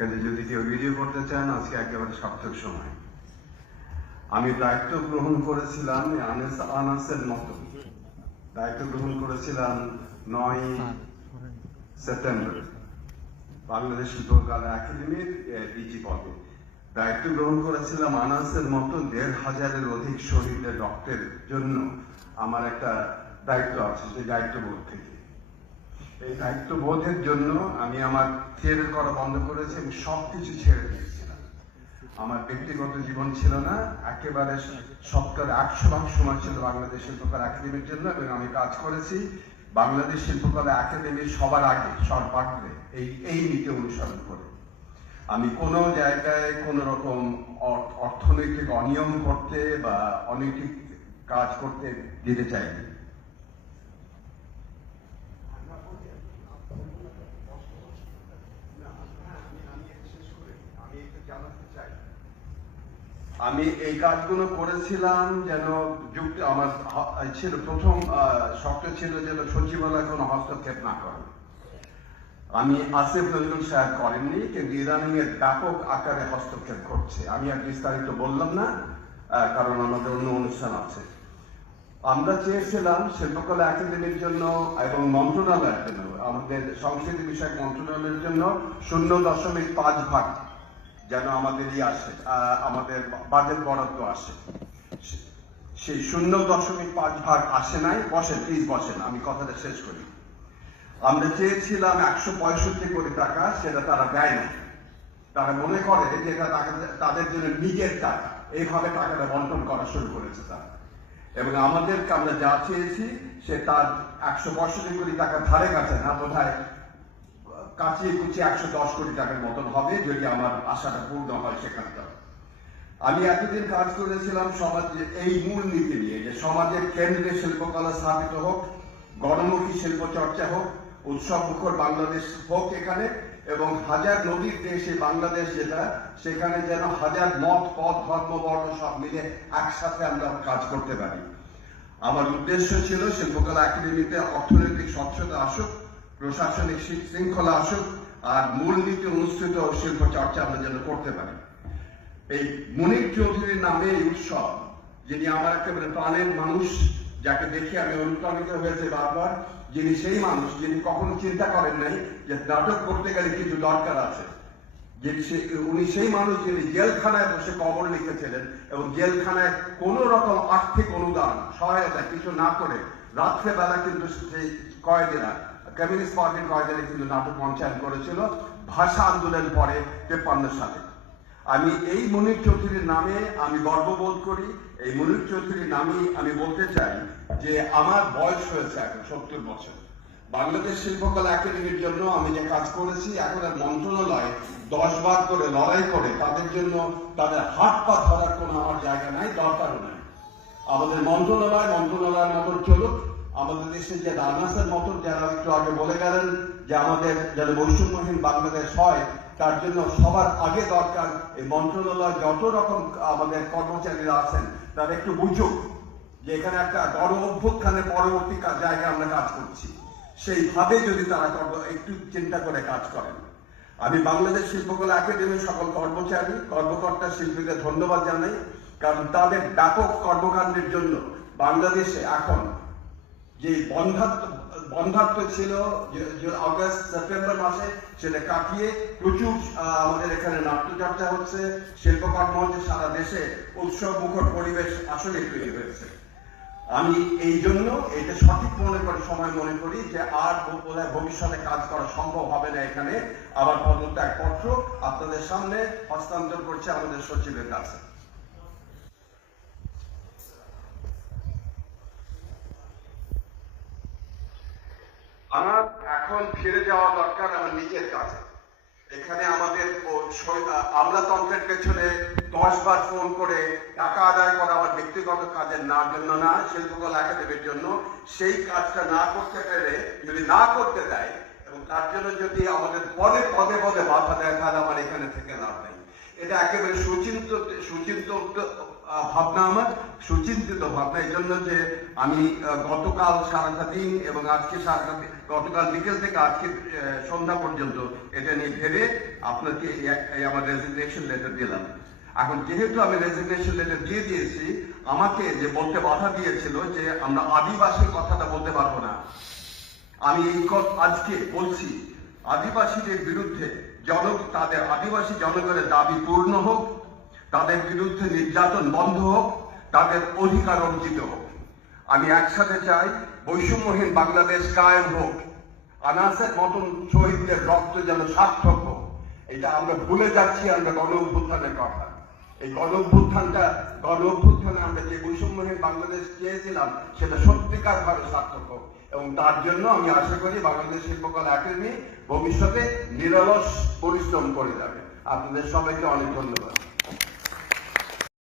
কিন্তু যদি কেউ ভিডিও করতে চান, আজকে একেবারে সার্থক সময়। আমি দায়িত্ব গ্রহণ করেছিলাম আনাস, আনাসের মতো। দায়িত্ব গ্রহণ করেছিলাম নয় সেপ্টেম্বর। বাংলাদেশ শিল্পকলা একাডেমির ডিজি পদে। দায়িত্ব গ্রহণ করেছিলাম আনাসের মতো দেড় হাজারের অধিক শহীদের রক্তের জন্য। আমার একটা দায়িত্ব আছে, সেই দায়িত্ব দায়িত্ববোধ থেকে। এই দায়িত্ববোধের জন্য আমি আমার থিয়েটার করা বন্ধ করেছি, আমি সবকিছু ছেড়ে দিয়েছিলাম। আমার ব্যক্তিগত জীবন ছিল না, একেবারে সত্তর একশো ভাগ সময় ছিল বাংলাদেশ শিল্পকলা একাডেমির জন্য এবং আমি কাজ করেছি। বাংলাদেশ শিল্পকলা একাডেমির সবার আগে, সর্বাগ্রে, এই এই নীতি অনুসরণ করে। আমি কোনো জায়গায় কোন রকম অর্থনৈতিক অনিয়ম করতে বা অনৈতিক কাজ করতে দিতে চাইনি। আমি এই কাজগুলো করেছিলাম যেন যুক্তি আমার ছিল প্রথম শর্ত ছিল যেন সচিবালয় কোনো হস্তক্ষেপ না করে। আমি আসিফ নজরুল সাহেব করেননি, কিন্তু ইদানিং এর ব্যাপক আকারে হস্তক্ষেপ করছে। আমি আর বিস্তারিত বললাম না কারণ আমাদের অন্য অনুষ্ঠান আছে। আমরা চেয়েছিলাম শিল্পকলা একাডেমির জন্য এবং মন্ত্রণালয়ের জন্য, আমাদের সংস্কৃতি বিষয়ক মন্ত্রণালয়ের জন্য শূন্য দশমিক পাঁচ ভাগ যেন আমাদের ই আসে আমাদের বাজেট বরাদ্দ আসে। সেই শূন্য দশমিক পাঁচ ভাগ আসে নাই বসেন প্লিজ বসেন, আমি কথাটা শেষ করি। আমরা চেয়েছিলাম একশো পঁয়ষট্টি কোটি টাকা, সেটা তারা দেয় না তারা মনে করে যে এটা তাদের জন্য নিজের টাকা। এইভাবে টাকাটা বন্টন করা শুরু করেছে তারা। এবং আমাদেরকে আমরা যা চেয়েছি, সে তার একশো পঁয়ষট্টি কোটি টাকা ধারে কাছে, না বোধ হয় কাচিয়ে কুচিয়ে একশো দশ কোটি টাকার মতন হবে যদি আমার আশাটা পূর্ণ হয় সেখানটা আমি এতদিন কাজ করেছিলাম সমাজের এই মূল নীতি নিয়ে, যে সমাজের কেন্দ্রে শিল্পকলা স্থাপিত হোক, গণমুখী শিল্প চর্চা হোক, উৎসব মুখর বাংলাদেশ হোক এখানে, এবং হাজার নদীর দেশে বাংলাদেশ যেটা, সেখানে যেন হাজার মত, পথ, ধর্ম, বর্ণ সব মিলে একসাথে আমরা কাজ করতে পারি। আমার উদ্দেশ্য ছিল শিল্পকলা একাডেমিতে অর্থনৈতিক স্বচ্ছতা আসুক প্রশাসনিক শৃঙ্খলা আসুক আর মূলনীতি অনুষ্ঠিত শিল্প চর্চা আমরা যেন করতে পারি। এই মনির চৌধুরীর নামে এই উৎসব, যিনি আমার একেবারে প্রাণের মানুষ, যাকে দেখে আমি অনুপ্রাণিত হয়েছে বারবার, যিনি সেই মানুষ, যিনি কখনো চিন্তা করেন নাই যে নাটক করতে গেলে কিছু দরকার আছে। যিনি উনি সেই মানুষ যিনি জেলখানায় বসে কবর লিখেছিলেন এবং জেলখানায় কোন রকম আর্থিক অনুদান, সহায়তা কিছু না করে রাত্রেবেলা কিন্তু সেই কয়েদিরা কমিউনিস্ট পার্টির কয়েদিরা কিন্তু নাটক মঞ্চায়ন করেছিল ভাষা আন্দোলন পরে তেপ্পান্ন সালে। আমি এই মনির চৌধুরীর নামে আমি গর্ববোধ করি, এই মনির চৌধুরীর নামে আমি বলতে চাই যে আমার বয়স হয়েছে এখন সত্তর বছর। বাংলাদেশ শিল্পকলা একাডেমির জন্য আমি যে কাজ করেছি, এখন আর মন্ত্রণালয় দশ বার করে লড়াই করে তাদের জন্য তাদের হাত পা ধরার কোনো আমার জায়গা নাই, দরকারও নাই। আমাদের মন্ত্রণালয় মন্ত্রণালয়ের মতন চলুক আমাদের দেশে যে রানাসের মতন যারা একটু আগে বলে গেলেন যে আমাদের যেন বৈষম্যহীন বাংলাদেশ হয়, তার জন্য সবার আগে দরকার এই মন্ত্রণালয় যত রকম আমাদের কর্মচারীরা আছেন, তারা একটু বুঝুক যে এখানে একটা গণ অভ্যুত্থানের পরবর্তী জায়গায় আমরা কাজ করছি। সেইভাবে যদি তারা একটু চিন্তা করে কাজ করেন। আমি বাংলাদেশ শিল্পকলা একাডেমির সকল কর্মচারী, কর্মকর্তা শিল্পীদের ধন্যবাদ জানাই, কারণ তাদের ব্যাপক কর্মকাণ্ডের জন্য বাংলাদেশে এখন যে বন্ধাত্ম ছিল অগস্ট সেপ্টেম্বর মাসে সেটা কাটিয়ে প্রচুর আমাদের এখানে নাট্যচর্চা হচ্ছে, শিল্পকর্ম হচ্ছে, সারা দেশে উৎসব মুখর পরিবেশ আসলে তৈরি হয়েছে। আমি এই জন্য এটা সঠিক মনে করি, সময় মনে করি যে আর ভবিষ্যতে কাজ করা সম্ভব হবে না এখানে। আবার পদত্যাগ পত্র আপনাদের সামনে হস্তান্তর করছে আমাদের সচিবের কাছে আমার এখন ফিরে যাওয়া দরকার আমার নিজের কাছে। এখানে আমাদের আমলাতন্ত্রের পেছনে দশ বার ফোন করে টাকা আদায় করা আমার ব্যক্তিগত কাজের না জন্য না, শিল্পকলা একাডেমির জন্য। সেই কাজটা না করতে পেরে, যদি না করতে দেয়, এবং তার জন্য যদি আমাদের পদে পদে পদে বাধা দেয়, তাহলে আমার এখানে থেকে লাভ নেই। এটা একেবারে সুচিন্ত সুচিন্ত ভাবনা আমার, সুচিন্তিত ভাবনা। এই জন্য যে আমি গতকাল সারাটা দিন এবং আজকে সারাটা গতকাল বিকেল থেকে আজকে সন্ধ্যা পর্যন্ত এটা নিয়ে ভেবে আপনাকে আমার রেজিগনেশন লেটার দিলাম। এখন যেহেতু আমি রেজিগনেশন লেটার দিয়ে দিয়েছি, আমাকে যে বলতে বাধা দিয়েছিল যে আমরা আদিবাসীর কথাটা বলতে পারব না, আমি এই আজকে বলছি, আদিবাসীদের বিরুদ্ধে জন তাদের আদিবাসী জনগণের দাবি পূর্ণ হোক, তাদের বিরুদ্ধে নির্যাতন বন্ধ হোক, তাদের অধিকার অর্জিত হোক। আমি একসাথে চাই বৈষম্যহীন বাংলাদেশ কায়েম হোক, আনাসের মতন শহীদদের রক্ত যেন সার্থক হোক। এটা আমরা ভুলে যাচ্ছি, আমরা গণ অভ্যুত্থানের কথা। এই গণ অভ্যুত্থানটা গণ অভ্যুত্থানে আমরা যে বৈষম্যহীন বাংলাদেশ চেয়েছিলাম, সেটা সত্যিকার ভাবে সার্থক। হোক এবং তার জন্য আমি আশা করি বাংলাদেশ শিল্পকলা একাডেমি ভবিষ্যতে নিরলস পরিশ্রম করে যাবে। আপনাদের সবাইকে অনেক ধন্যবাদ।